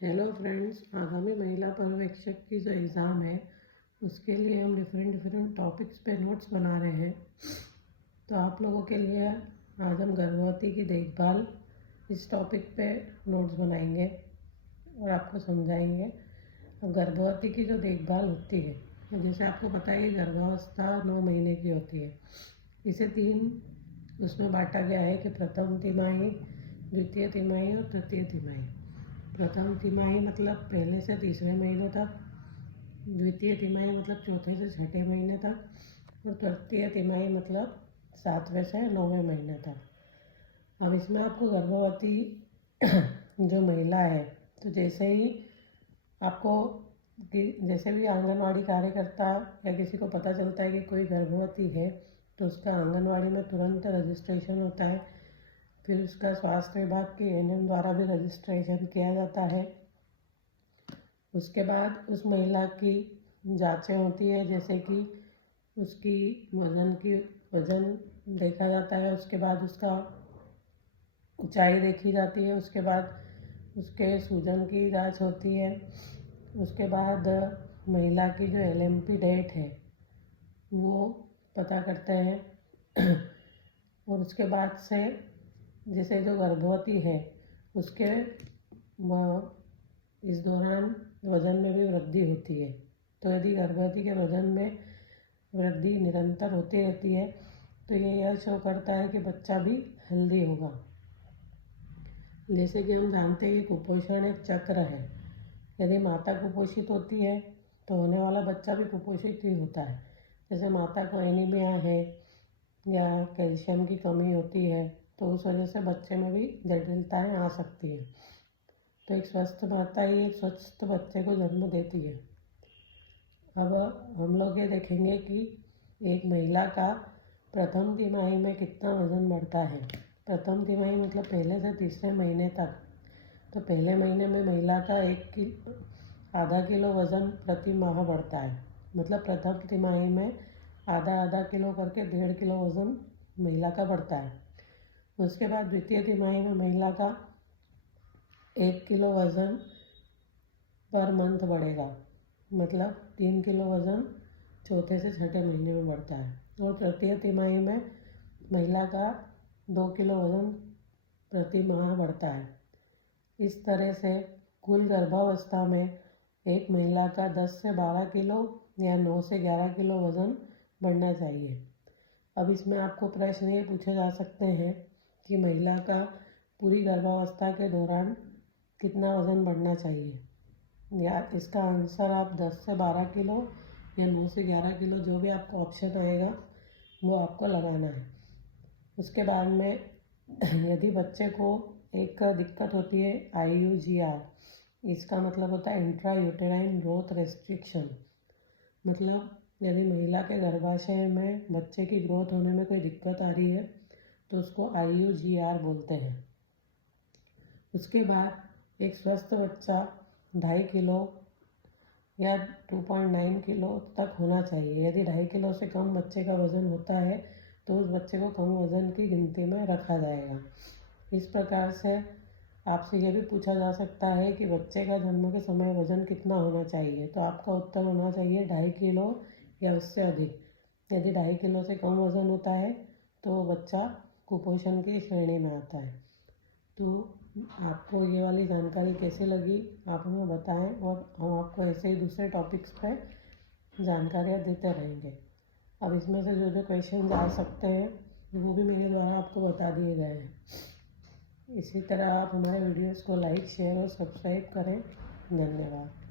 Hello friends, आगामी महिला पर्यवेक्षक की जो एग्ज़ाम है उसके लिए हम डिफरेंट टॉपिक्स पे नोट्स बना रहे हैं। तो आप लोगों के लिए आज हम गर्भवती की देखभाल इस टॉपिक पे नोट्स बनाएंगे और आपको समझाएंगे। अब गर्भवती की जो देखभाल होती है, जैसे आपको पता है कि गर्भावस्था 9 महीने की होती है। इसे 3 उसमें बांटा गया है कि प्रथम तिमाही, द्वितीय तिमाही और तृतीय तिमाही। प्रथम तिमाही मतलब पहले से तीसरे महीने तक, द्वितीय तिमाही मतलब चौथे से छठे महीने तक, और तृतीय तिमाही मतलब 7वें से 9वें महीने तक। अब इसमें आपको गर्भवती जो महिला है, तो जैसे ही आपको जैसे भी आंगनवाड़ी कार्यकर्ता या किसी को पता चलता है कि कोई गर्भवती है, तो उसका आंगनवाड़ी में तुरंत रजिस्ट्रेशन होता है। फिर उसका स्वास्थ्य विभाग की एएनएम द्वारा भी रजिस्ट्रेशन किया जाता है। उसके बाद उस महिला की जांचें होती है, जैसे कि उसकी वज़न देखा जाता है। उसके बाद उसका ऊंचाई देखी जाती है। उसके बाद उसके सूजन की जांच होती है। उसके बाद महिला की जो एलएमपी डेट है वो पता करते हैं। और उसके बाद से जैसे जो गर्भवती है उसके इस दौरान वज़न में भी वृद्धि होती है। तो यदि गर्भवती के वज़न में वृद्धि निरंतर होती रहती है तो यह शो करता है कि बच्चा भी हेल्दी होगा। जैसे कि हम जानते हैं कि कुपोषण एक चक्र है। यदि माता कुपोषित होती है तो होने वाला बच्चा भी कुपोषित ही होता है। जैसे माता को एनीमिया है या कैल्शियम की कमी होती है, तो उस वजह से बच्चे में भी जटिलताएं आ सकती हैं। तो एक स्वस्थ माता ही एक स्वस्थ बच्चे को जन्म देती है। अब हम लोग ये देखेंगे कि एक महिला का प्रथम तिमाही में कितना वज़न बढ़ता है। प्रथम तिमाही मतलब पहले से तीसरे महीने तक। तो पहले महीने में महिला का आधा किलो वज़न प्रति माह बढ़ता है। मतलब प्रथम तिमाही में आधा किलो करके 1.5 किलो वज़न महिला का बढ़ता है। उसके बाद द्वितीय तिमाही में महिला का 1 किलो वज़न पर मंथ बढ़ेगा। मतलब 3 किलो वज़न चौथे से छठे महीने में बढ़ता है। और तृतीय तिमाही में महिला का 2 किलो वज़न प्रति माह बढ़ता है। इस तरह से कुल गर्भावस्था में एक महिला का 10 से 12 किलो या 9 से 11 किलो वज़न बढ़ना चाहिए। अब इसमें आपको प्रश्न ये पूछे जा सकते हैं कि महिला का पूरी गर्भावस्था के दौरान कितना वज़न बढ़ना चाहिए, या इसका आंसर आप 10 से 12 किलो या 9 से 11 किलो, जो भी आपका ऑप्शन आएगा वो आपको लगाना है। उसके बाद में यदि बच्चे को एक दिक्कत होती है IUGR, इसका मतलब होता है इंट्रा यूटेराइन ग्रोथ रेस्ट्रिक्शन। मतलब यदि महिला के गर्भाशय में बच्चे की ग्रोथ होने में कोई दिक्कत आ रही है तो उसको IUGR बोलते हैं। उसके बाद एक स्वस्थ बच्चा 2.5 किलो या 2.9 किलो तक होना चाहिए। यदि 2.5 किलो से कम बच्चे का वज़न होता है तो उस बच्चे को कम वज़न की गिनती में रखा जाएगा। इस प्रकार से आपसे यह भी पूछा जा सकता है कि बच्चे का जन्म के समय वज़न कितना होना चाहिए, तो आपका उत्तर होना चाहिए 2.5 किलो या उससे अधिक। यदि 2.5 किलो से कम वज़न होता है तो बच्चा कुपोषण की श्रेणी में आता है। तो आपको ये वाली जानकारी कैसे लगी आप हमें बताएं, और हम आपको ऐसे ही दूसरे टॉपिक्स पर जानकारियाँ देते रहेंगे। अब इसमें से जो क्वेश्चन आ सकते हैं वो भी मेरे द्वारा आपको बता दिए गए हैं। इसी तरह आप हमारे वीडियोस को लाइक, शेयर और सब्सक्राइब करें। धन्यवाद।